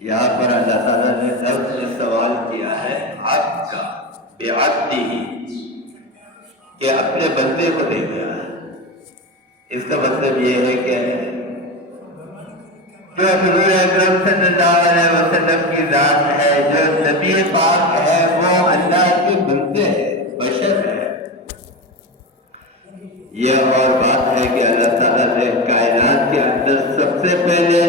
یہاں پر اللہ تعالیٰ نے لفظ سوال کیا ہے عبد کا، بعبدہ، کہ اپنے بندے کو دے دیا۔ اس کا مطلب یہ ہے کہ جو حضور اکرم صلی اللہ علیہ وسلم کی ذات ہے، جو نبی پاک ہے، وہ اللہ کے بندے ہیں، بشر ہے۔ یہ اور بات ہے کہ اللہ تعالیٰ نے کائنات کے اندر سب سے پہلے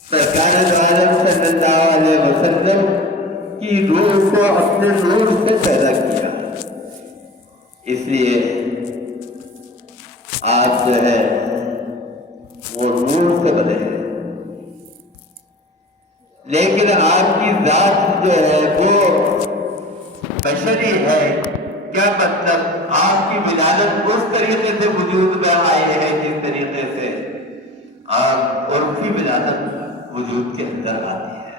سرکار عالم صلی اللہ علیہ وسلم کی روح کو اپنے نور سے پیدا کیا، اس لیے آپ جو ہے وہ نور سے بنے ہیں۔ لیکن آپ کی ذات جو ہے وہ بشری ہے۔ کیا مطلب؟ آپ کی ولادت اس طریقے سے وجود میں آئے ہیں جس طریقے سے آپ عرفی ولادت وجود کے اندر آتی ہے۔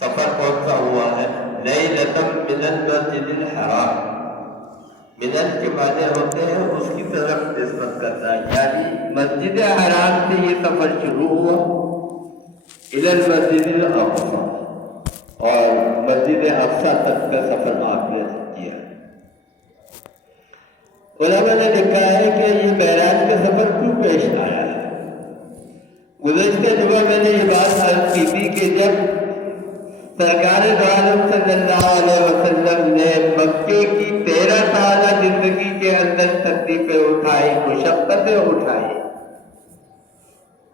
سفر کون سا ہوا ہے؟ لیلۃ من المسجد الحرام، منن کے معنی ہوتے ہیں اس کی طرف نسبت کرنا، یعنی مسجد حرام سے یہ سفر شروع ہوا الی المسجد الاقصی، اور مسجد اقصی تک کا سفر آپ نے کیا۔ علماء نے لکھا ہے کہ یہ معراج کا سفر کیوں پیش آیا ہے۔ گزشتہ جمعہ میں نے یہ بات عرض کی تھی کہ جب سرکار عالم صلی اللہ علیہ وسلم نے مکے کی 13 سالہ زندگی کے اندر تکلیفیں اٹھائی، مشقتیں اٹھائی،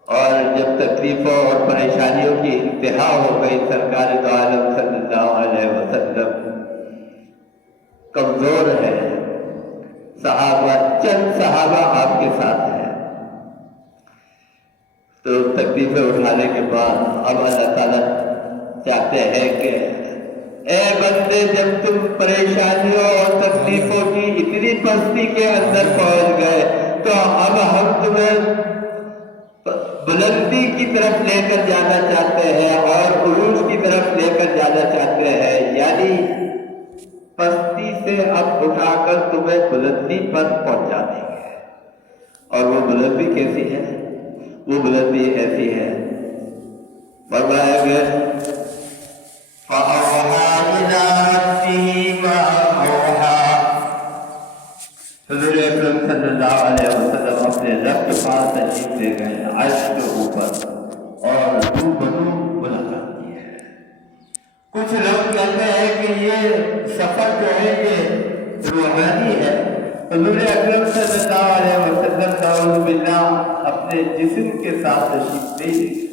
اور جب تکلیفوں اور پریشانیوں کی انتہا ہو گئی، سرکار عالم صلی اللہ علیہ وسلم کمزور ہے، صحابہ چند صحابہ آپ کے ساتھ ہیں، تو تکلیفیں اٹھانے کے بعد اب اللہ تعالیٰ چاہتے ہیں کہ اے بندے، جب تم پریشانیوں اور تکلیفوں کی اتنی پستی کے اندر پہنچ گئے تو اب ہم تمہیں بلندی کی طرف لے کر جانا چاہتے ہیں اور عروج کی طرف لے کر جانا چاہتے ہیں، یعنی پستی سے اب اٹھا کر تمہیں بلندی پر پہنچا دیں گے۔ اور وہ بلندی کیسی ہے؟ وہ بلندی ایسی ہے، فرمایا گیا حضور اکرم صلی اللہ علیہ وسلم اپنے رب کے پاس تشریف لے گئے عرش کے اوپر، اور روبرو ملاقات کی ہے۔ کچھ لوگ کہتے ہیں کہ یہ سفر جو ہے یہ روحانی ہے۔ حضور اکرم صلی اللہ علیہ وسلم نعوذ باللہ اپنے جسم کے ساتھ تشریف نہیں لے گئے،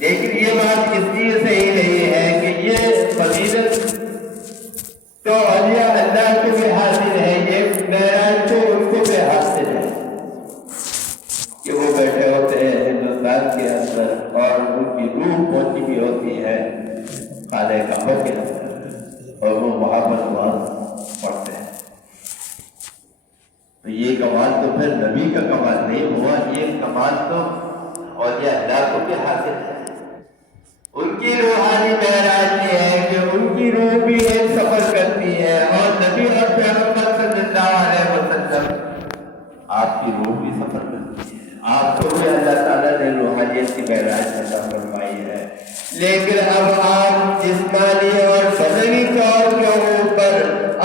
لیکن یہ بات اس لیے صحیح نہیں ہے کہ یہ فضیلت تو اولیاء اللہ کو بھی حاصل ہے، یہ معراج تو ان کو بھی حاصل ہے کہ وہ بیٹھے ہوتے ہیں ہندوستان کے اندر اور ان کی روح پہنچی بھی ہوتی ہے خانہ کعبہ کے اندر، اور وہ وہاں پر نماز پڑھتے ہیں۔ تو یہ کمال تو پھر نبی کا کمال نہیں ہوا، یہ کمال تو اولیاء اللہ کو بھی حاصل ہے۔ ان کی روحانی معراج یہ ہے کہ ان کی روح بھی ایک سفر کرتی ہے، اور نبی اور پیغمبر صلی اللہ علیہ وسلم آپ کی روح بھی سفر کرتی ہے۔ آپ کو بھی اللہ تعالیٰ نے روحانیت کی معراج عطا فرمائی ہے، لیکن اب آپ جسمانی اور بدنی طور کے اوپر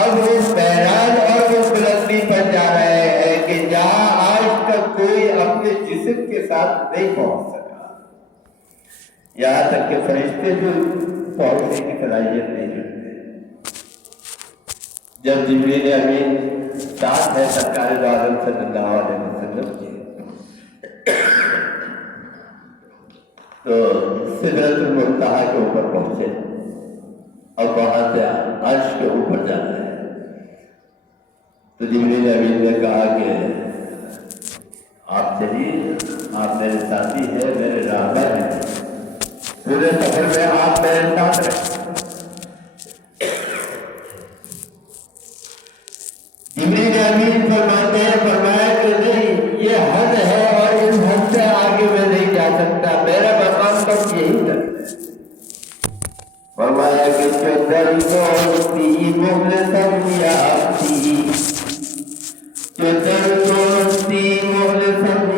اب اس معراج اور اس بلندی پر جا رہے ہیں کہ جہاں آج تک کوئی اپنے جسم کے ساتھ نہیں پہنچ سکا، یہاں تک کہ فرشتے جو پہنچنے کی صلاحیت نہیں رکھتے۔ جب جبریل امین ساتھ ہے سرکار عالم صلی اللہ علیہ وسلم کے، تو سدرۃ المنتہا کے اوپر پہنچے اور وہاں سے عرش کے اوپر جانا ہے، تو جبریل امین نے کہا کہ آپ چلیے، آپ میرے ساتھی ہیں، میرے راہبر ہیں، پورے سفر میں آپ میرے ساتھ رہے۔ جبریل امین فرماتے ہیں، فرمایا کہ نہیں، یہ حد ہے اور اس حد سے آگے میں نہیں جا سکتا، میرا مقام تک یہی تک ہے۔ فرمایا کہ چدر دوستی مخلصاً یاتی، چدر دوستی مخلصاً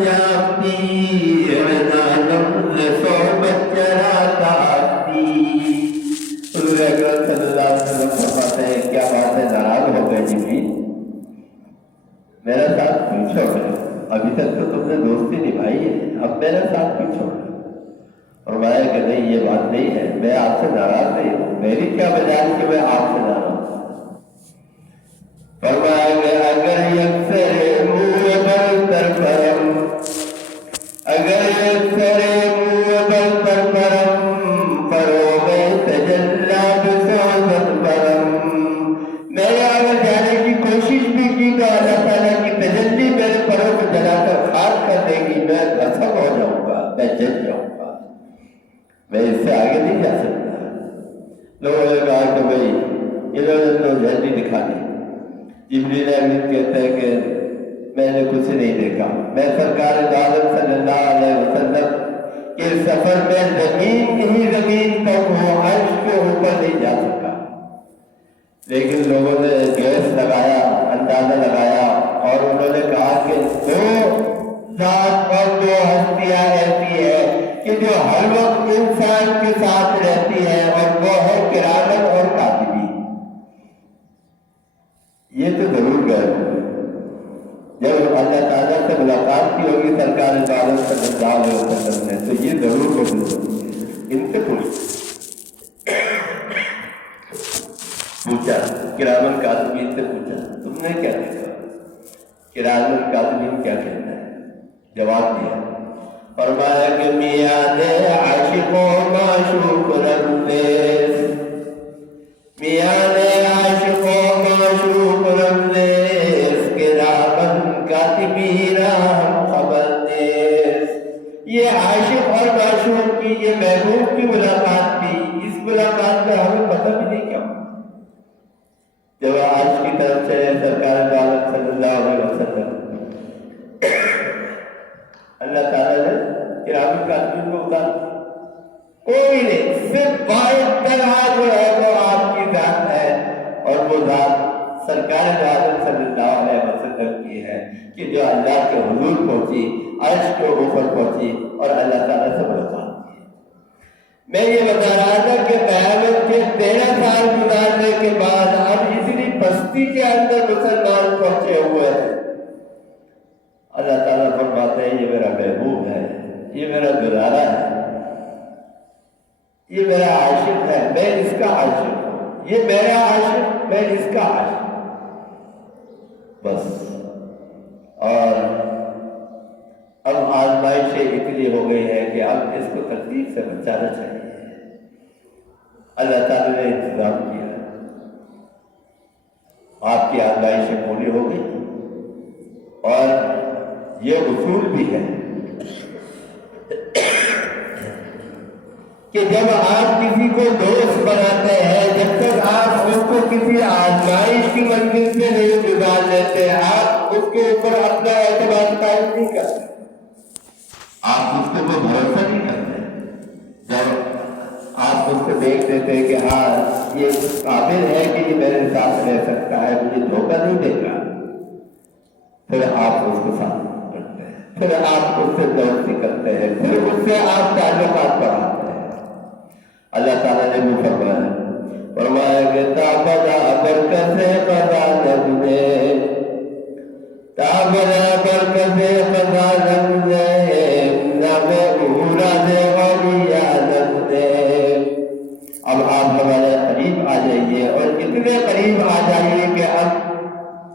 میرا ساتھ کیوں چھوڑ رہے ہو؟ ابھی تک تو تم نے دوستی نبھائی ہے، اب میرا ساتھ کیوں چھوڑ رہے ہو؟ فرمایا کہ نہیں، یہ بات نہیں ہے، میں آپ سے ناراض نہیں ہوں، میری کیا بجائے کہ میں آپ سے ناراض ہوں۔ فرمایا کہ اگر یکسر منہ بر تر کرم، اگر یکسر منہ بر تر کرم، فروغ تجلی بصحبت برم، میں نے اگر جانے کی کوشش بھی کی تو اللہ تعالیٰ کی تجلی میرے پروں کو جلا کر خاک کر دے گی، میں دھسم ہو جاؤں گا، میں جل جاؤں گا، میں اس سے آگے نہیں جا سکتا۔ لوگوں نے کہا کہ بھائی انہوں نے تو جلدی دکھا دی۔ جبریل امین کہتا ہے کہ میں نے کچھ نہیں دیکھا، میں سرکار دو عالم صلی اللہ علیہ وسلم کے سفر میں زمین ہی زمین تک ہوں، عرش کے اوپر نہیں جا سکا، لیکن لوگوں نے گیس لگایا، اندازہ لگایا، اور انہوں نے کہا کہ دو ذات اور دو ہستیاں ایسی ہیں کہ جو ہر وقت انسان کے ساتھ رہتی ہے، اور وہ ہے کرامن اور کاتبین۔ یہ تو ضرور گئے جب اللہ تعالیٰ سے ملاقات کی ہوگی سرکار دو عالم صلی اللہ علیہ وسلم نے، تو یہ ضرور ہوگی، ان سے پوچھا، کرامن کاتبین سے پوچھا تم نے کیا دیکھا؟ کرامن کاتبین کیا کہتا ہے؟ جواب دیا، فرمایا کہ میان عاشق و معشوق رمزیز، میان عاشق و معشوق رمزیز، کرامن کاتبین ہم خبر دیز۔ یہ عاشق اور معشوق کی، یہ محبوب کی ملاقات تھی، اس ملاقات میں ہمیں پتہ بھی نہیں کیا جب آج کی طرف سے سرکار دو عالم صلی اللہ علیہ وسلم اللہ تعالیٰ نے کرامن کاتبین کو اتارا، کوئی نہیں، صرف واحد تنہا جو ہے وہ آپ کی ذات ہے، اور وہ ذات سرکار دو عالم صلی اللہ علیہ وسلم کی ہے کہ جو اللہ کے حضور پہنچی، عرش کے اوپر پہنچی، اور اللہ تعالیٰ سے ملاقات کی۔ میں یہ بتا رہا تھا کہ قیامت کے 13 سال گزارنے کے بعد اب اتنی بستی کے اندر مسلمان پہنچے ہوئے ہیں، اللہ تعالیٰ فرماتے ہیں یہ میرا محبوب ہے، یہ میرا دلارا ہے، یہ میرا عاشق ہے، میں اس کا عاشق ہوں، یہ میرا عاشق، میں اس کا عاشق، بس۔ اور اب آزمائشیں اتنی ہو گئی ہیں کہ اب اس کو تکلیف سے بچانا چاہیے۔ اللہ تعالیٰ نے انتظام کیا، آپ کی آزمائشیں پوری ہو گئی، اور یہ اصول بھی ہے کہ جب آپ کسی کو دوست بناتے ہیں، جب تک آپ اس کو کسی آزمائش کی منزل سے نہیں گزار لیتے، آپ اس کے اوپر اپنا اعتماد قائم نہیں کرتے، آپ اس کو کوئی بھروسہ نہیں کرتے۔ جب آپ اس کو دیکھ دیتے ہیں کہ ہاں یہ قابل ہے کہ یہ میرے ساتھ رہ سکتا ہے، مجھے دھوکہ نہیں دے گا، پھر آپ اس کو ساتھ رکھتے ہیں، پھر آپ اس سے دوستی کرتے ہیں، پھر اس سے آپ تعلقات بڑھاتے ہیں۔ اللہ تعالیٰ نے بھی فرمایا کہ تابدا برکت قضا لمزے، تابدا برکت قضا لمزے، نام اوراد اولیاء لمزے۔ اب آپ ہمارے قریب آ جائیے، اور اتنے قریب آ جائیے کہ اب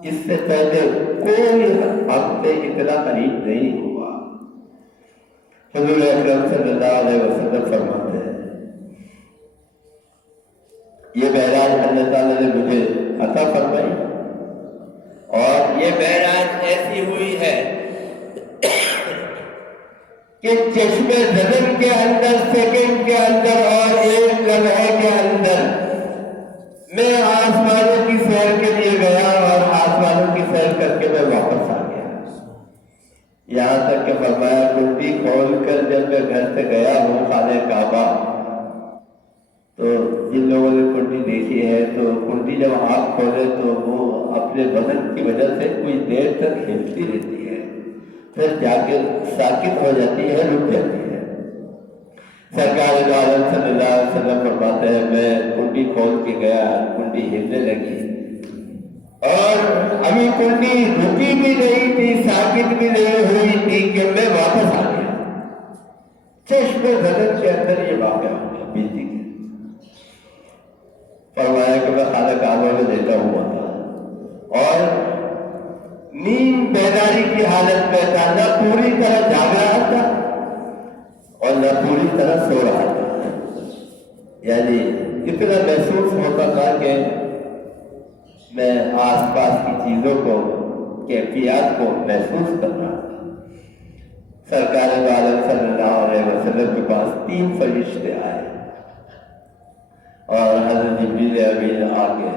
اس سے پہلے کوئی ہم سے اتنا قریب نہیں ہوا۔ حضور اکرم صلی اللہ علیہ وسلم فرماتے ہیں یہ معراج اللہ تعالیٰ نے مجھے عطا فرمائی، اور یہ معراج ایسی ہوئی ہے کہ چشم زدن کے اندر، سیکنڈ کے اندر، اور ایک لمحے کے اندر میں آسمانوں کی سیر کے لیے گیا، اور آسمانوں کی سیر کر کے میں واپس آ گیا۔ یہاں تک کہ فرمایا کنڈی کھول کر جب میں گھر سے گیا ہوں خانہ کعبہ، تو جن لوگوں نے کنڈی دیکھی ہے تو کنڈی جب آپ کھولے تو وہ اپنے وزن کی وجہ سے کچھ دیر تک ہلتی رہتی ہے، پھر جا کے ساکت ہو جاتی ہے، رک جاتی ہے۔ سرکار دو عالم صلی اللہ علیہ وسلم فرماتے ہیں میں کنڈی کھول کے گیا، کنڈی ہلنے لگی، اور ابھی کنڈی رکی بھی نہیں تھی، ساکت بھی نہیں ہوئی تھی کہ میں واپس آ گیا۔ چشم زدن کے اندر یہ واقعہ ہو گیا بیتی کے۔ فرمایا کہ میں خانہ کعبہ میں لیٹا ہوا تھا اور نیند بیداری کی حالت میں تھا، نہ پوری طرح جاگ رہا تھا اور نہ پوری طرح سو رہا تھا۔ یعنی اتنا محسوس ہوتا تھا کہ میں آس پاس کی چیزوں کو، کیفیات کو محسوس کر رہا تھا۔ سرکار عالم صلی اللہ علیہ وسلم کے پاس 3 فرشتے آئے اور حضرت جبریل امین آ گئے۔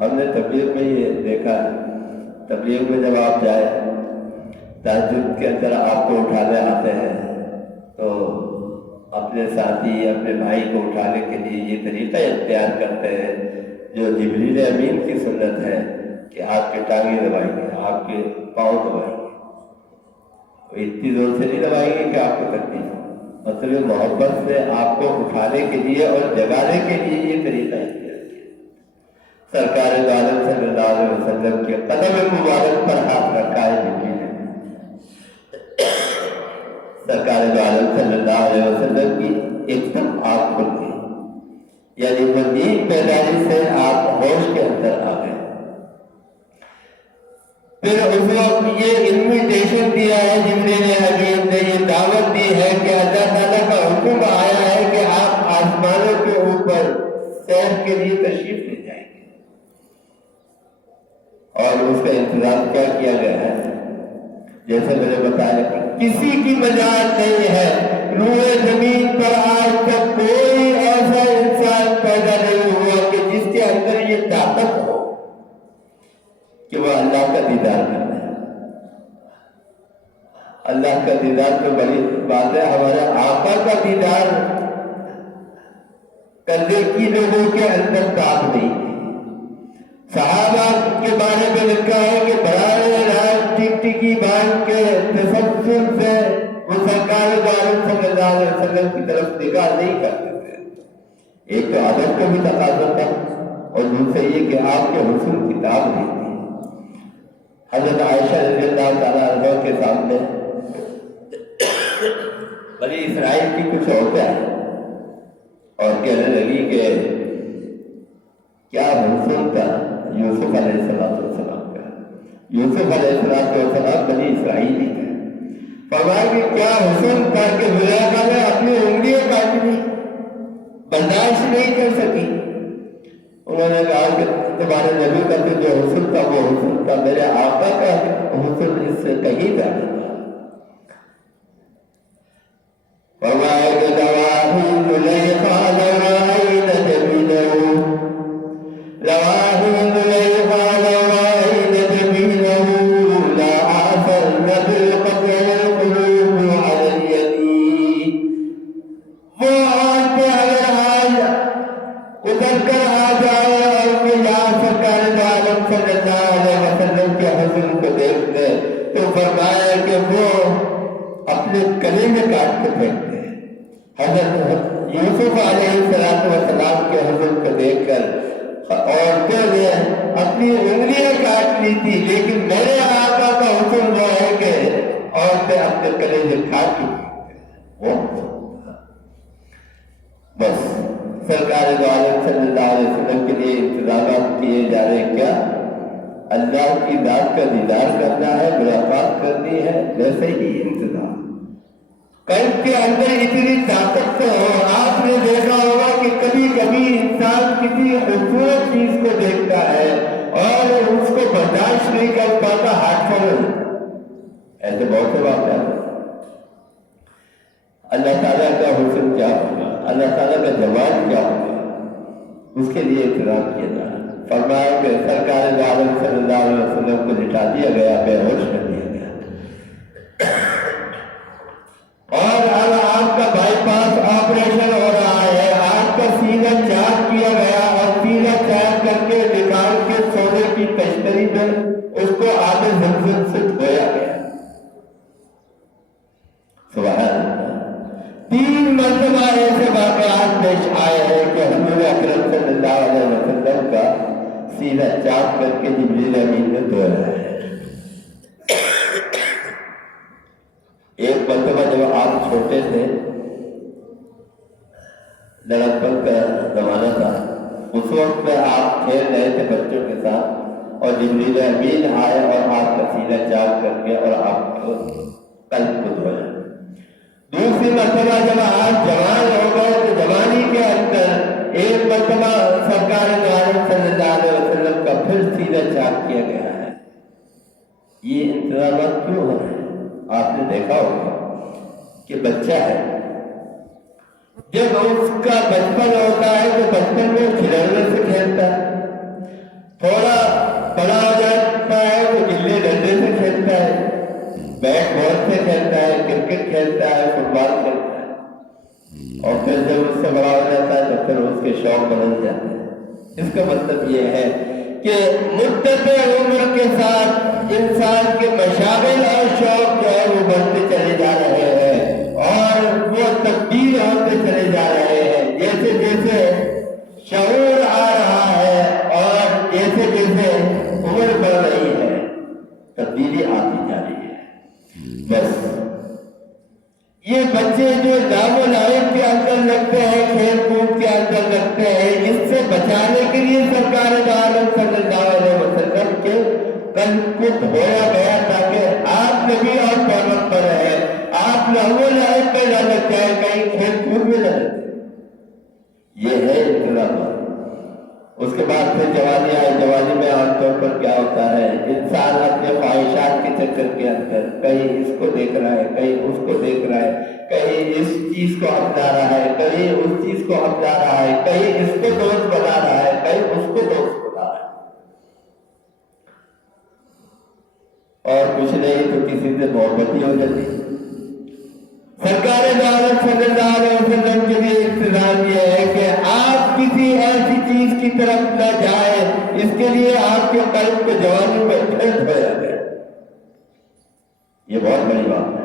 ہم نے تبلیغ میں یہ دیکھا، تبلیغ میں جب آپ جائے تہجد کے اندر آپ کو اٹھانے آتے ہیں تو اپنے ساتھی اپنے بھائی کو اٹھانے کے لیے یہ طریقہ اختیار کرتے ہیں جو جبریل امین کی سنت ہے کہ آپ کے ٹانگیں دبائیں گے، آپ کے پاؤں دبائیں گے، اتنی زور سے نہیں دبائیں گے کہ آپ کو تکلیف ہو، مطلب محبت سے آپ کو اٹھانے کے لیے اور جگانے کے لیے یہ طریقہ اختیار کیا۔ سرکار عالم صلی اللہ علیہ وسلم کے قدم مبارک پر ہاتھ رکھا ہے جبریل نے۔ سرکار عالم صلی اللہ علیہ وسلم کی ایک دم آنکھ کھل گئی، یعنی وہ نیند بیداری سے آپ ہوش کے اندر آ گئے۔ پھر اس وقت یہ انویٹیشن دیا ہے جبریل امین نے، یہ دعوت دی ہے کہ اللہ تعالیٰ کا حکم آیا ہے کہ آپ آسمانوں کے اوپر سیر کے لیے تشریف لے جائیں گے، اور اس کا انتظام کیا کیا گیا ہے؟ جیسے میں نے بتایا کہ کسی کی مجال نہیں ہے، روئے زمین پر آج تک کوئی ایسا انسان پیدا نہیں ہوا کہ جس کے اندر یہ طاقت ہو کہ وہ اللہ کا دیدار کرنا ہے۔ اللہ کا دیدار تو بڑی بات ہے، ہمارے آقا کا دیدار کرنے کی لوگوں کے اندر طاقت نہیں ہے۔ صحابہ کے بارے میں لکھا ہے کہ براہ راست ٹکٹکی باندھ کے تسلسل سے وہ سرکار عالم صلی اللہ علیہ وسلم کی طرف نگاہ نہیں کرتے تھے۔ ایک تو عادت کو بھی تقاضا تھا اور دوسرے یہ کہ آپ کے حسن کتاب نہیں تھی۔ حضرت عائشہ رضی اللہ تعالیٰ عنہ کے سامنے بنی اسرائیل کی کچھ عورتیں آئیں اور کہنے لگی کہ کیا حسن تھا یوسف علیہ السلام کا۔ یوسف علیہ السلام بنی اسرائیلی تھے۔ فرمایا کہ کیا حسن تھا کہ زلیخا نے اپنی انگلیاں کاٹ لی، برداشت نہیں کر سکی۔ انہوں نے کہا کہ تمہارے نبی کا جو حسن تھا وہ حسن تھا، میرے آقا کا حسن اس سے کہیں زیادہ تھا۔ فرمایا کہ لواہی زلیخا لوائن جبینہو، لواہی زلیخا لوائن جبینہو، لا آثرن بالقطع القلوب علی الیدی۔ وہ آج پہ اگر آج اتر کر آ جائے اور کہ یا سرکار عالم صلی اللہ علیہ وسلم کے حسن کو دیکھ لے تو فرمایا کہ وہ اپنے گلے میں کاٹ کے پھینکتے ہیں۔ حضرت یوسف علیہ السلام کے حسن کو دیکھ کر عورتوں نے اپنی انگلیاں کاٹ لی تھی، لیکن میرے آقا کا حسن وہ ہے کہ عورتیں اپنے گلے میں کاٹ کے وہ بس سرکار عالم صلی اللہ علیہ وسلم کے لیے انتظامات کیے جا رہے ہیں۔ کیا اللہ کی ذات کا دیدار کرنا ہے، ملاقات کرنی ہے، ویسے ہی انتظام قلب کے اندر اتنی طاقت سے ہو۔ آپ نے دیکھا ہوگا کہ کبھی کبھی انسان کسی خوبصورت چیز کو دیکھتا ہے اور اس کو برداشت نہیں کر پاتا، ہاتھ فون ایسے بہت سے واقعات۔ اللہ تعالیٰ کا حسن کیا ہوگا، اللہ تعالیٰ کا جواب کیا ہوگا، اس کے لیے انتظام کیا جانا۔ فرمایا کہ سرکار عالم صلی اللہ علیہ وسلم کو لٹا دیا گیا، بے ہوش کر دیا گیا، اور اب آپ کا بائی پاس آپریشن ہو رہا ہے، آپ کا سینہ چاک کیا گیا اور سینہ چاک کر کے نکال کے سونے کی تشتری میں اس کو آدھے زمزم سے دھویا گیا۔ سبحان اللہ۔ 3 مرتبہ ایسے واقعات پیش آئے ہیں کہ حضور اکرم صلی اللہ علیہ وسلم کا سینہ چاک کر کے جبریل امین نے دھویا ہے۔ ایک مرتبہ جب آپ چھوٹے تھے، لڑکپن کا زمانہ تھا، اس وقت میں آپ کھیل رہے تھے بچوں کے ساتھ اور جبریل امین آئے اور آپ کا سینہ چاک کر کے اور آپ کو قلب کو دھویا۔ دوسری مرتبہ جب آپ جوان ہو گئے تو جوانی کے اندر ایک مرتبہ سرکار دو عالم صلی اللہ علیہ وسلم کا پھر سینہ چاک کیا گیا ہے۔ یہ انتظامات کیوں ہو رہے ہیں؟ آپ نے دیکھا ہوگا کہ بچہ ہے، جب اس کا بچپن ہوتا ہے تو بچپن میں کھلونے سے کھیلتا ہے، تھوڑا بڑا ہو جاتا ہے تو گلے ڈنڈے سے کھیلتا ہے، بیٹ بال سے کھیلتا ہے، کرکٹ کھیلتا ہے، فٹ بال کھیلتا ہے، اور پھر جب اس سے بڑا ہو جاتا ہے تو پھر اس کے شوق بدل جاتے ہیں۔ اس کا مطلب یہ ہے کہ مدت عمر کے ساتھ انسان کے مشاغل اور شوق جو ہے وہ بڑھتے چلے جا رہے ہیں اور وہ تبدیل ہوتے چلے جا رہے ہیں۔ جیسے جیسے شعور آ رہا ہے اور جیسے جیسے عمر بڑھ رہی ہے، تبدیلی آتی جا رہی ہے۔ بس یہ بچے جو لعب و لعب کے اندر لگتے ہیں، کھیل کود کے اندر لگتے ہیں، اس سے بچانے کے لیے سرکار دو عالم صلی اللہ علیہ وسلم کے قلب کو دھویا گیا تاکہ آپ نبی اور پیغمبر ہیں، آپ لعب و لعب میں نہ لگ جائے، کہیں کھیل کود میں نہ لگ جائے۔ یہ ہے انقلاب۔ اس کے بعد پھر جوانی آئی۔ جوانی میں عام طور پر کیا ہوتا ہے، انسان اپنے خواہشات کے چکر کے اندر کہیں اس کو دیکھ رہا ہے، کہیں اس کو دیکھ رہا ہے، کہیں اس چیز کو اپنا رہا ہے، کہیں اس چیز کو اپنا رہا ہے، کہیں اس کو دوست بنا رہا ہے، کہیں اس کو دوست بنا رہا ہے، اور کچھ نہیں تو کسی سے محبت ہی ہو جاتی ہے۔ سرکار دو عالم صلی اللہ علیہ وسلم کے لیے انتظام یہ ہے کہ آپ کسی ایسی چیز کی طرف نہ جائیں، اس کے لیے آپ کے قلب کو جوانی میں پھر دھویا گیا۔ یہ بہت بڑی بات ہے۔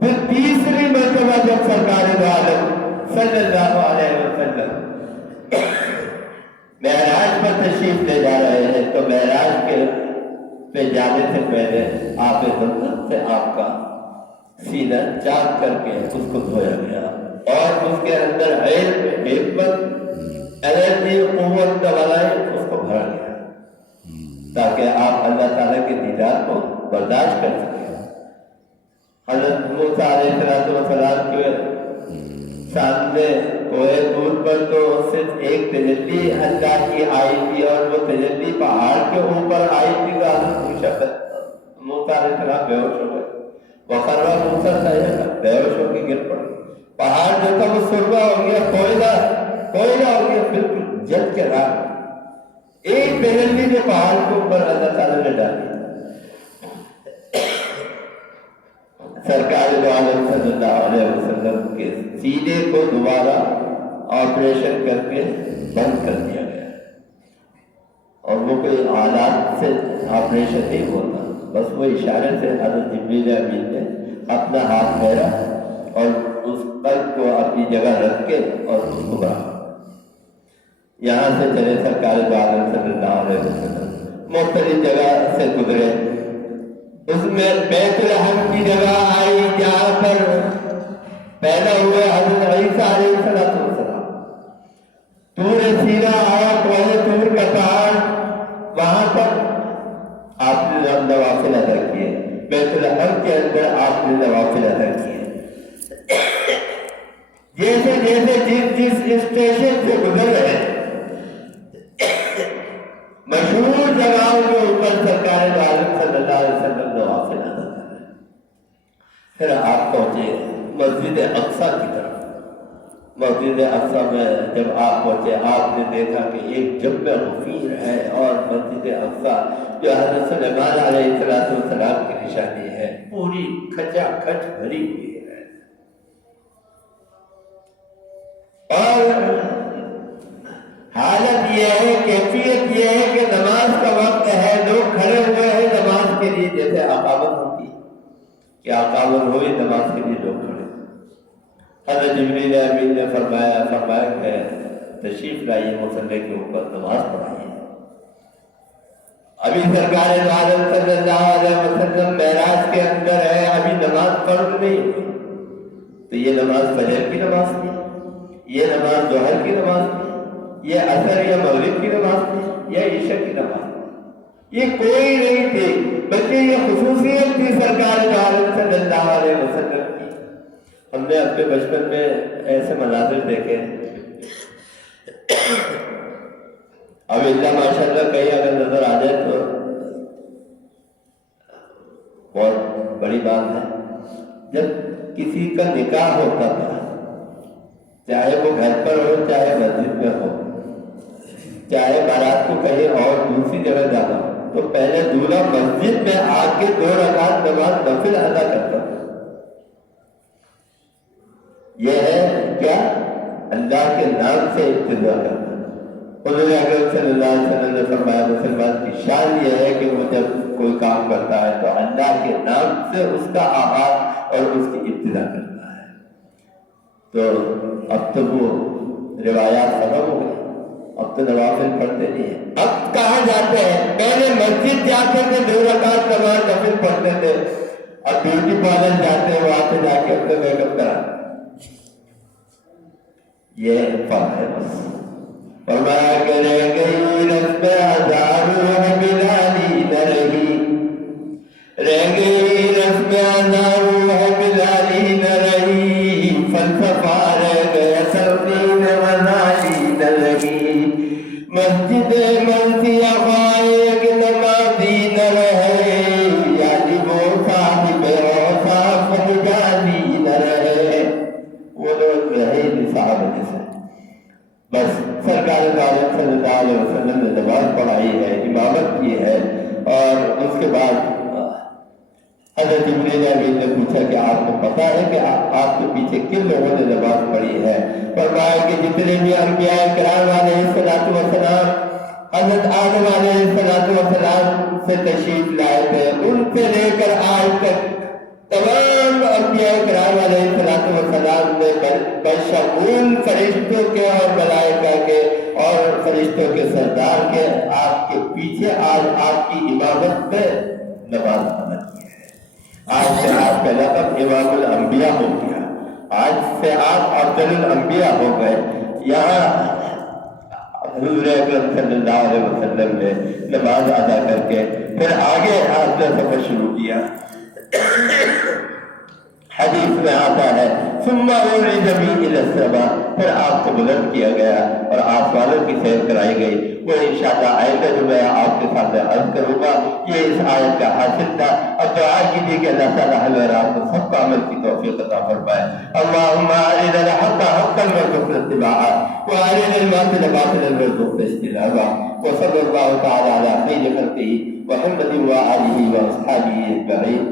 پھر تیسری مرتبہ جب سرکار دو عالم صلی اللہ علیہ وسلم معراج پر تشریف لے جا رہے ہیں تو معراج کے پہ جانے سے پہلے آب زمزم سے آپ کا سینہ چاک کر کے اس کو دھویا گیا اور اس کے اندر علم، حکمت، انرجی، قوت، توانائی اس کو بھرا گیا تاکہ آپ اللہ تعالیٰ کے دیدار کو برداشت کر سکیں۔ حضرت موسیٰ علیہ السلام کے سامنے کوہ طور پر تو صرف ایک تجلی اللہ کی آئی تھی اور وہ تجلی پہاڑ کے اوپر آئی تھی تو حضرت موسیٰ علیہ السلام بے ہوش ہو گئے۔ وَخَرَّ مُوسَىٰ صَعِقًا، بے ہوش ہو کے گر پڑے۔ پہاڑ جو تھا وہ سرما ہو گیا، کوئلہ ہو گیا، بالکل جل کے راکھ۔ ایک تجلی نے پہاڑ کے اوپر اللہ تعالیٰ نے ڈالی۔ سرکار دو عالم صلی اللہ علیہ وسلم کے سینے کو دوبارہ آپریشن کر کے بند کر دیا گیا، اور وہ کوئی آلات سے آپریشن نہیں ہوتا، بس وہ اشارے سے حضرت جبریل امین نے اپنا ہاتھ پھیرا اور اس قلب کو اپنی جگہ رکھ کے اور اس کو بڑھا۔ یہاں سے چلے سرکار دو عالم صلی اللہ علیہ وسلم، مختلف جگہ سے گزرے، اس میں بیت لحم کی جگہ آئی جہاں پر پیدا ہوئے حضرت عیسیٰ علیہ السلام۔ طور سینا آیا، کوہ طور کا پہاڑ، وہاں پر آپ نے نوافل ادا کیے، بیت لحم کے اندر آپ نے نوافل ادا کیے۔ جیسے جیسے جس اسٹیشن سے گزر رہے مشہور جگہوں کے اوپر سرکار دو عالم صلی اللہ علیہ وسلم نوافل ادا کر رہے ہیں۔ پھر آپ پہنچے مسجد اقصیٰ کی طرف۔ مسجد اقصیٰ میں جب آپ پہنچے، آپ نے دیکھا کہ ایک جبہ غفیر ہے اور مسجد اقصیٰ جو حضرت سلیمان علیہ السلام کی نشانی ہے، پوری کھچا کھچ بھری ہوئی ہے، اور حالت یہ ہے، کیفیت یہ ہے کہ نماز کا وقت ہے، لوگ کھڑے ہوئے ہیں نماز کے لیے، جیسے اقامت ہوتی ہے کہ اقامت ہوئی نماز کے لیے لوگ کھڑے۔ حضرت جبریل امین نے فرمایا کہ تشریف لائیے مصلی کے اوپر، نماز پڑھائیے۔ ابھی سرکار دو عالم صلی اللہ علیہ وسلم معراج کے اندر ہے، ابھی نماز فرض نہیں ہوئی، تو یہ نماز فجر کی نماز تھی، یہ نماز ظہر کی نماز تھی، یہ عصر یا مغرب کی نماز تھی، یا عشاء کی نماز تھی، یہ کوئی نہیں تھی، بلکہ یہ خصوصیت تھی سرکار دو عالم صلی اللہ علیہ وسلم کی۔ ہم نے اپنے بچپن میں ایسے مناظر دیکھے، اب اللہ ماشاء اللہ کہیں اگر نظر آ جائے تو بہت بڑی بات ہے۔ جب کسی کا نکاح ہوتا تھا، چاہے وہ گھر پر ہو چاہے مسجد میں ہو، چاہے بارات کو کہیں اور دوسری جگہ جانا ہو، تو پہلے دولہا مسجد میں آ کے 2 رکعت نماز نفل ادا کرتا تھا۔ یہ ہے کیا؟ اللہ کے نام سے ابتدا کرنا۔ حضور اکرم صلی اللہ علیہ وسلم نے فرمایا مسلمان کی شان یہ ہے کہ وہ جب کوئی کام کرتا ہے تو اللہ کے نام سے اس کا آغاز اور اس کی ابتدا کرتا ہے۔ تو اب تو وہ روایات ختم ہو گئی، اب تو نوافل پڑھتے نہیں ہیں، اب کہاں جاتے ہیں؟ پہلے مسجد جاتے تھے 2 رکعت نماز نفل پڑھتے تھے، اب بیوٹی پارلر جاتے ہیں، وہاں پہ جا کے اپنے میک اپ کراتے ہیں۔ یہ فرق ہے بس۔ فرمایا کہ رہ گئی رسم ہزاروں بلالی نہ رہی، رہ گئی رسم ہزاروں بلالی نہ رہی، فلسفہ رہ گیا سردین وزالی نہ رہی، مسجد منسیہ خائق نمازی نہ رہے، یعنی وہ صاحب اوصاف مجازی نہ رہے، وہ لوگ رہے نصاب جسے بس سرکار عالم صلی اللہ علیہ وسلم نے نماز پڑھائی ہے، امامت کی ہے، اور اس کے بعد حضرت جبریل امین نے پوچھا کہ آپ کو پتا ہے کہ آپ کے پیچھے کن لوگوں نے نماز پڑھی ہے؟ فرمایا کہ جتنے بھی انبیاء کرام علیہ الصلوۃ والسلام حضرت آدم علیہ الصلوۃ والسلام سے تشریف لائے تھے، ان سے لے کر آج تک تمام انبیاء کرام علیہ الصلوۃ والسلام نے بشمول فرشتوں کے اور ملائکہ کے اور فرشتوں کے سردار کے آپ کے پیچھے آج آپ کی امامت میں نماز ادا کی ہے۔ آج سے آپ کا لقب امام الانبیاء ہو گیا، آج سے آپ افضل الانبیاء ہو گئے۔ یہاں حضور اکرم صلی اللہ علیہ وسلم نے نماز ادا کر کے پھر آگے آپ نے سفر شروع کیا۔ حدیث میں آتا ہے ثم عرج بی الی السماء، پھر آپ کو بلند کیا گیا اور آسمانوں کی سیر کرائی گئی۔ وہ انشاءاللہ آئندہ جو میں آپ کے سامنے عرض کروں گا، یہ اس آیت کا حاصل تھا۔ اب دعا کیجیے کہ اللہ تعالیٰ ہمیں اور آپ کو سب کو عمل کی توفیق عطا فرمائے۔ اللہم ارنا الحق حقا وارزقنا اتباعہ وارنا الباطل باطلا وارزقنا اجتنابہ، وصلی اللہ تعالی علی خیر خلقہ محمد وآلہ واصحابہ اجمعین۔